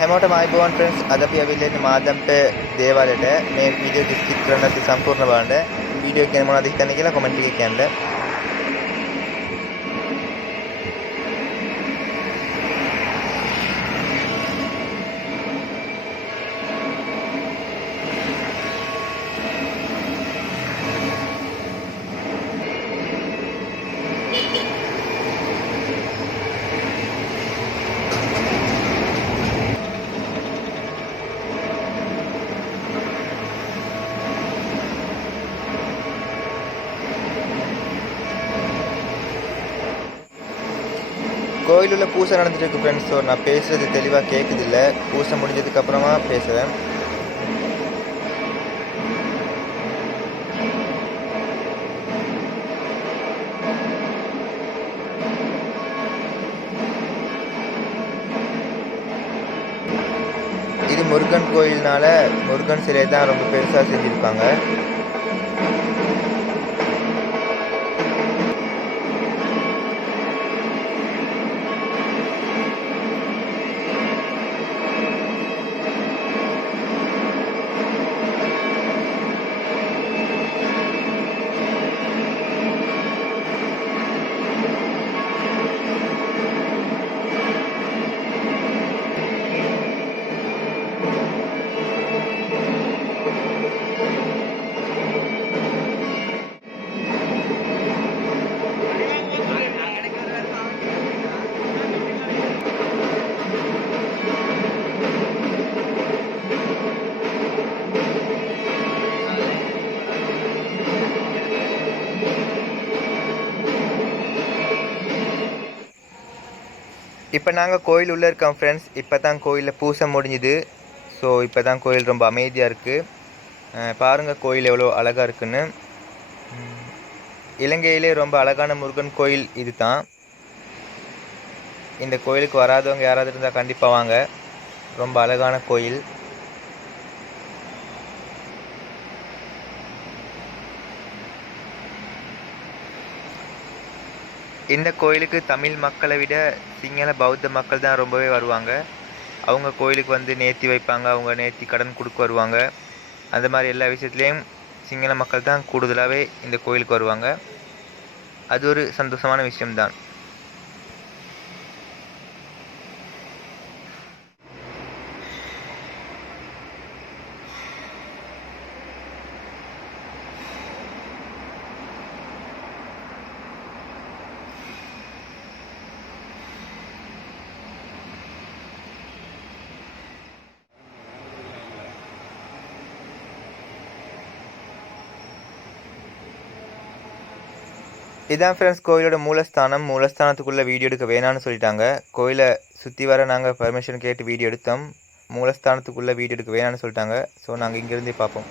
හැමෝටම ආයිබෝවන් ෆ්‍රෙන්ඩ්ස් අද අපි අවිල්ලා ඉන්නේ මාදම්පේ දේවාලයට මේ වීඩියෝ එක ස්කිප් කරන්න නැති සම්පූර්ණ බලන්න වීඩියෝ එක ගැන මොනවද හිතන්නේ කියලා කමෙන්ට් එකේ කියන්න. கோயில் உள்ள பூசை நடந்துட்டு இருக்கு ஃப்ரெண்ட்ஸ். ஸோ நான் பேசுறது தெளிவாக கேட்குது இல்லை. பூசை முடிஞ்சதுக்கு அப்புறமா பேசுகிறேன். இது முருகன் கோயில்னால முருகன் சிலை தான் ரொம்ப பெருசாக செஞ்சுருப்பாங்க. இப்போ நாங்கள் கோயில் உள்ளே இருக்கோம் ஃப்ரெண்ட்ஸ். இப்போ தான் கோயிலில் பூசை முடிஞ்சுது. ஸோ இப்போ தான் கோயில் ரொம்ப அமைதியாக இருக்குது. பாருங்கள் கோயில் எவ்வளோ அழகாக இருக்குன்னு. இலங்கையிலே ரொம்ப அழகான முருகன் கோயில் இது தான். இந்த கோயிலுக்கு வராதவங்க யாராவது இருந்தால் கண்டிப்பாக வாங்க. ரொம்ப அழகான கோயில். இந்த கோயிலுக்கு தமிழ் மக்களை விட சிங்கள பௌத்த மக்கள் தான் ரொம்பவே வருவாங்க. அவங்க கோயிலுக்கு வந்து நேர்த்தி வைப்பாங்க, அவங்க நேர்த்தி கடன் கொடுக்க வருவாங்க. அந்த மாதிரி எல்லா விஷயத்துலேயும் சிங்கள மக்கள் தான் கூடுதலாகவே இந்த கோயிலுக்கு வருவாங்க. அது ஒரு சந்தோஷமான விஷயம்தான். இதான் ஃப்ரெண்ட்ஸ் கோயிலோட மூலஸ்தானம். மூலஸ்தானத்துக்குள்ளே வீடியோ எடுக்க வேணான்னு சொல்லிட்டாங்க. கோயிலை சுற்றி வர நாங்கள் பர்மிஷன் கேட்டு வீடியோ எடுத்தோம். மூலஸ்தானத்துக்குள்ளே வீடியோ எடுக்க வேணான்னு சொல்லிட்டாங்க. ஸோ நாங்கள் இங்கேருந்தே பார்ப்போம்.